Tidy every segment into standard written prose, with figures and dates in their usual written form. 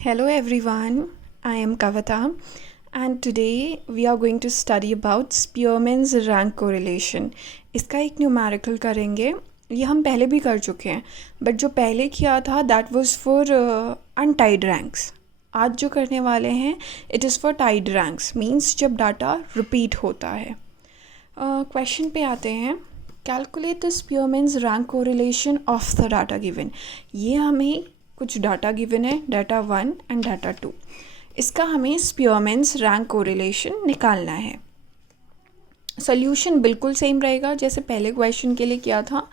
Hello everyone, I am Kavita and today we are going to study about Spearman's rank correlation. इसका एक numerical करेंगे. ये हम पहले भी कर चुके हैं बट जो पहले किया था that was for untied ranks. आज जो करने वाले हैं it is for tied ranks, means जब डाटा रिपीट होता है. क्वेश्चन पे आते हैं. Calculate the Spearman's rank correlation of the data given. ये हमें कुछ डाटा गिवन है, डाटा 1 एंड डाटा 2. इसका हमें स्पीयरमैन्स रैंक कोरिलेशन निकालना है. सोल्यूशन बिल्कुल सेम रहेगा जैसे पहले क्वेश्चन के लिए किया था,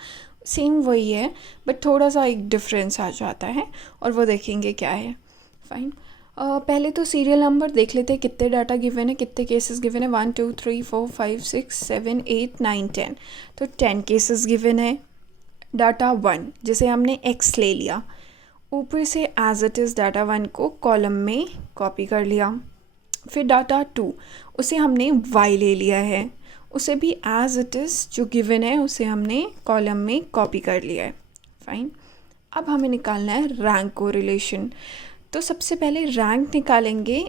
सेम वही है बट थोड़ा सा एक डिफरेंस आ जाता है और वो देखेंगे क्या है. फाइन. पहले तो सीरियल नंबर देख लेते हैं कितने डाटा गिवन है, कितने केसेस गिवन है. 1 2 3 4 5 6 7 8 9 10. तो 10 केसेस गिवन है. डाटा 1 जिसे हमने x ले लिया, ऊपर से एज इट इज़ डाटा 1 को कॉलम में कॉपी कर लिया. फिर डाटा 2 उसे हमने y ले लिया है, उसे भी एज इट इज़ जो गिवन है उसे हमने कॉलम में कॉपी कर लिया है. फाइन. अब हमें निकालना है रैंक कोरिलेशन. तो सबसे पहले रैंक निकालेंगे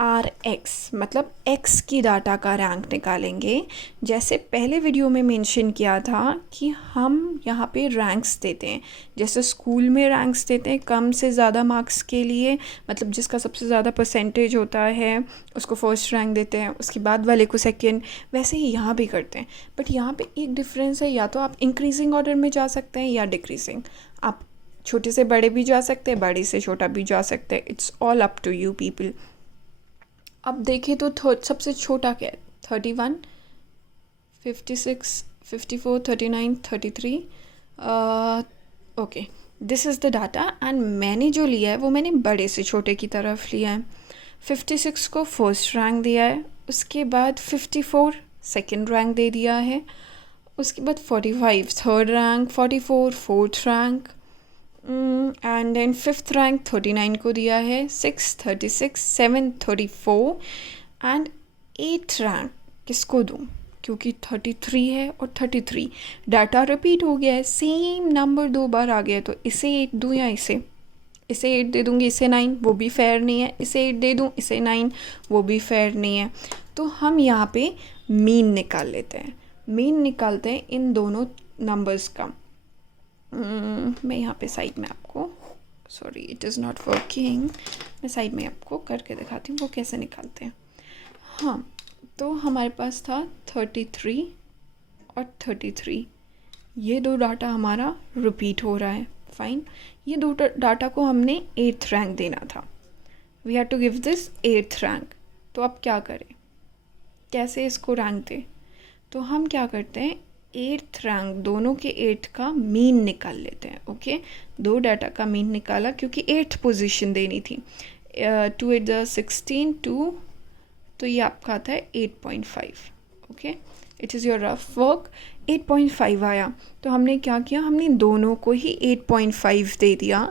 RX, मतलब X की डाटा का रैंक निकालेंगे. जैसे पहले वीडियो में मेंशन किया था कि हम यहाँ पे रैंक्स देते हैं, जैसे स्कूल में रैंक्स देते हैं कम से ज़्यादा मार्क्स के लिए, मतलब जिसका सबसे ज़्यादा परसेंटेज होता है उसको फर्स्ट रैंक देते हैं, उसके बाद वाले को सेकंड. वैसे ही यहाँ भी करते हैं बट यहाँ पे एक डिफरेंस है, या तो आप इंक्रीजिंग ऑर्डर में जा सकते हैं या डिक्रीजिंग. आप छोटे से बड़े भी जा सकते हैं, बड़े से छोटा भी जा सकते हैं. It's all up to you people. अब देखें तो सबसे छोटा क्या है? 31, 56, 54, 39, 33. Okay, this is the data and मैंने जो लिया है वो मैंने बड़े से छोटे की तरफ लिया है. 56 को फर्स्ट रैंक दिया है, उसके बाद 54 सेकंड रैंक दे दिया है, उसके बाद 45 third rank, 44 fourth rank and then fifth rank 39 को दिया है, 6 36, 7 34 एंड 8th रैंक किसको दूँ, क्योंकि 33 है और 33 डाटा रिपीट हो गया है, सेम नंबर 2 बार आ गया है. तो इसे 8 दूँ या इसे 8 दे दूँगी, इसे 9, वो भी फेयर नहीं है. इसे 8 दे दूँ, इसे 9, वो भी फेयर नहीं है. तो हम यहाँ पे मीन निकाल लेते हैं. मीन निकालते हैं इन दोनों नंबर्स का. मैं यहाँ पे साइड में आपको, sorry it is not working, मैं साइड में आपको करके दिखाती हूँ वो कैसे निकालते हैं. हाँ, तो हमारे पास था 33 और 33, ये दो डाटा हमारा रिपीट हो रहा है. फाइन. ये दो डाटा को हमने 8th रैंक देना था. We have to give this 8th rank. तो अब क्या करें, कैसे इसको रैंक दें? तो हम क्या करते हैं, 8th रैंक दोनों के 8 का मीन निकाल लेते हैं. ओके, दो डाटा का मीन निकाला क्योंकि 8th पोजीशन देनी थी. 2 8 16 2, तो ये आपका आता है 8.5. Okay, it is your rough work. 8.5 आया तो हमने क्या किया, हमने दोनों को ही 8.5 दे दिया.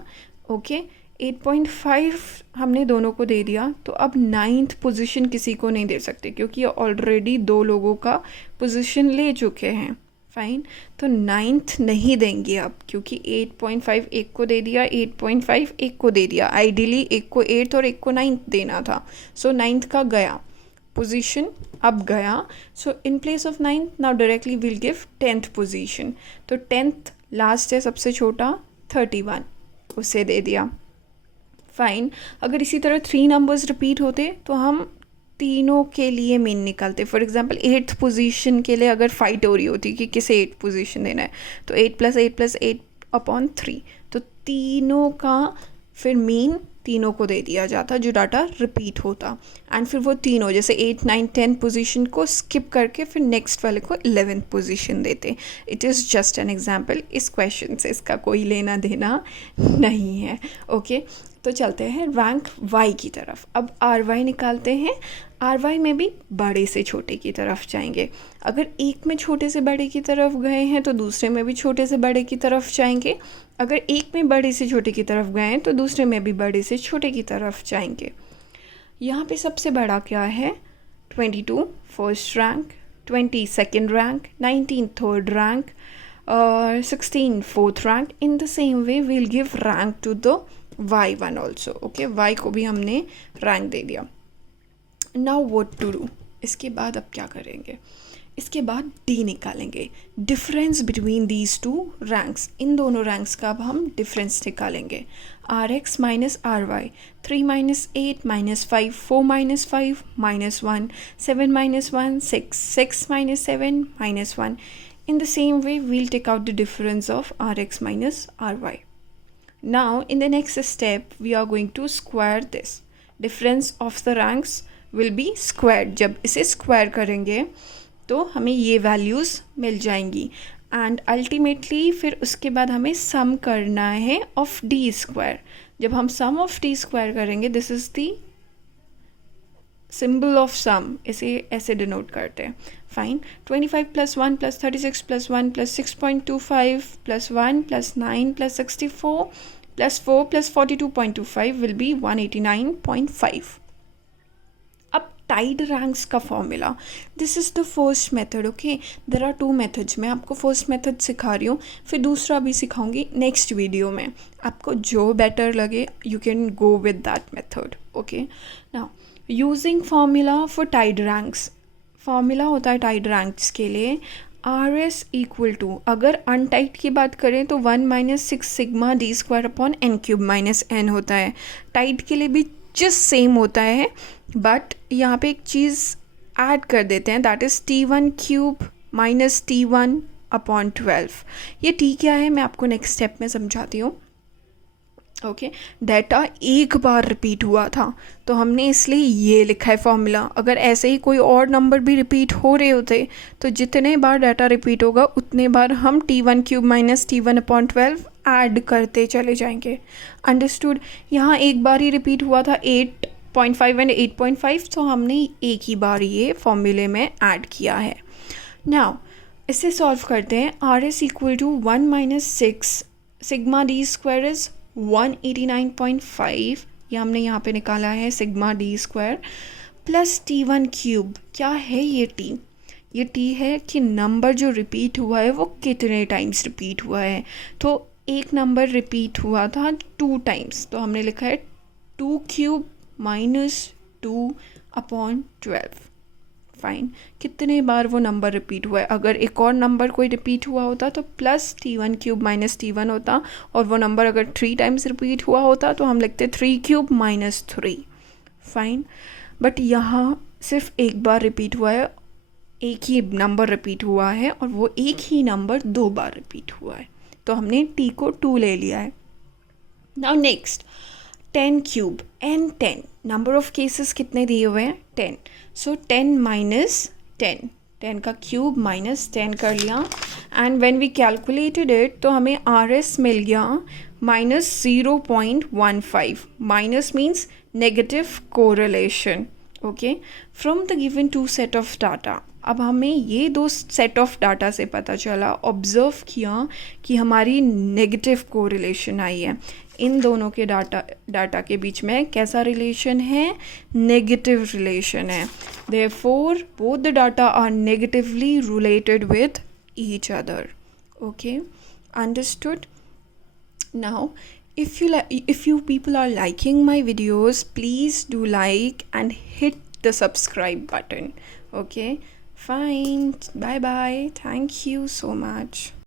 ओके, 8.5 हमने दोनों को दे दिया. तो अब 9th पोजीशन किसी को नहीं दे सकते क्योंकि ये ऑलरेडी दो लोगों का पोजीशन ले चुके हैं. फाइन. तो 9th नहीं देंगे अब, क्योंकि 8.5 एक को दे दिया, 8.5 एक को दे दिया. आइडियली एक को 8 और एक को 9th देना था. सो 9th का गया, पोजीशन अब गया. So in place of 9th now directly will give 10th position. तो 10th लास्ट है, सबसे छोटा 31, उसे दे दिया. फाइन. अगर इसी तरह 3 नंबर्स रिपीट होते तो हम तीनों के लिए मीन निकालते. फॉर एग्जांपल 8th पोजीशन के लिए अगर फाइट हो रही होती कि किसे 8th पोजीशन देना है, तो 8 + 8 + 8/3, तो तीनों का फिर मीन तीनों को दे दिया जाता जो डाटा रिपीट होता. एंड फिर वो तीनों जैसे 8 9 10 पोजीशन को स्किप करके फिर नेक्स्ट वाले को 11th पोजीशन देते. It is just an example. इस क्वेश्चन से इसका कोई लेना देना नहीं है. ओके, तो चलते हैं रैंक y की तरफ. अब RY निकालते हैं. RY में भी बड़े से छोटे की तरफ जाएंगे. अगर एक में छोटे से बड़े की तरफ गए हैं तो दूसरे में भी छोटे से बड़े की तरफ जाएंगे. अगर एक में बड़े से छोटे की तरफ गए हैं तो दूसरे में भी बड़े से छोटे की तरफ जाएंगे. यहाँ पे सबसे बड़ा क्या है, 22 first rank, 20 second rank, 19 third rank और 16 fourth rank. In the same way we'll give rank to the y1 also, okay, y को भी हमने रैंक दे दिया. नाउ व्हाट टू डू, इसके बाद अब क्या करेंगे, इसके बाद डी निकालेंगे, difference between these two ranks, इन दोनों रैंक्स का अब हम डिफरेंस निकालेंगे. R x minus R y, 3 minus 8 minus 5, 4 minus 5 minus 1, 7 minus 1 6, 6 minus 7 minus 1. In the same way, we'll take out the difference of rx minus ry. Now, in the next step, we are going to square this. Difference of the ranks will be squared. जब इसे square करेंगे तो हमें ये values मिल जाएंगी. And ultimately फिर उसके बाद हमें sum करना है of d square. जब हम sum of d square करेंगे, this is the symbol of sum, इसे ऐसे डिनोट करते हैं. Fine. 25 plus 1 plus 36 plus 1 plus 6.25 plus 1 plus 9 plus 64 plus 4 plus 42.25 will be 189.5. अब टाइड रैंक्स का formula, this is the first method. Okay, there are 2 methods. मैं आपको first method सिखा रही हूँ, फिर दूसरा भी सिखाऊंगी नेक्स्ट वीडियो में. आपको जो बेटर लगे you can go with that method. Okay, now using formula for tied ranks. Formula होता है टाइड रैंक्स के लिए आर एस इक्वल टू, अगर अनटाइड की बात करें तो 1 minus 6 sigma D square upon N cube minus N होता है. टाइड के लिए भी जस्ट सेम होता है, बट यहाँ पे एक चीज़ ऐड कर देते हैं, that is T1 cube minus T1 upon 12. ये टी क्या है मैं आपको नेक्स्ट स्टेप में समझाती हूँ. ओके, डेटा एक बार रिपीट हुआ था तो हमने इसलिए ये लिखा है फॉर्मूला. अगर ऐसे ही कोई और नंबर भी रिपीट हो रहे होते तो जितने बार डाटा रिपीट होगा उतने बार हम T1 cube minus T1 upon 12 add करते चले जाएंगे. अंडरस्टूड. यहाँ एक बार ही रिपीट हुआ था 8.5 एंड 8.5, तो हमने एक ही बार ये फॉर्मूले में ऐड किया है. नाउ इसे सॉल्व करते हैं. R S equal to 1 minus 6 sigma D square is 189.5, ये हमने यहाँ पे निकाला है sigma D square, plus T1 cube. क्या है ये टी? ये टी है कि नंबर जो रिपीट हुआ है वो कितने टाइम्स रिपीट हुआ है. तो एक नंबर रिपीट हुआ था 2 टाइम्स, तो हमने लिखा है 2 क्यूब माइनस 2 अपॉन 12. फाइन. कितने बार वो नंबर रिपीट हुआ है, अगर एक और नंबर कोई रिपीट हुआ होता तो plus T1 cube minus T1 होता, और वो नंबर अगर 3 टाइम्स रिपीट हुआ होता तो हम लिखते 3 क्यूब माइनस 3. फाइन. बट यहाँ सिर्फ एक बार रिपीट हुआ है, एक ही नंबर रिपीट हुआ है, और वो एक ही नंबर 2 बार रिपीट हुआ है, तो हमने T को 2 ले लिया है. Now next 10 cube and 10, number of cases कितने दिए हुए हैं 10. सो 10 माइनस 10, 10 का क्यूब माइनस 10 कर लिया, and when we calculated it तो हमें आर एस मिल गया minus 0.15. Minus means negative correlation. Okay, from the given 2 set of data. अब हमें ये 2 सेट ऑफ डाटा से पता चला, ऑब्जर्व किया कि हमारी नेगेटिव कोरिलेशन आई है. इन दोनों के डाटा के बीच में कैसा रिलेशन है? नेगेटिव रिलेशन है. Therefore both the data are negatively related with each other. Okay, understood. Now if you people are liking my videos, please do like and hit the subscribe button. Okay, fine, bye bye, thank you so much.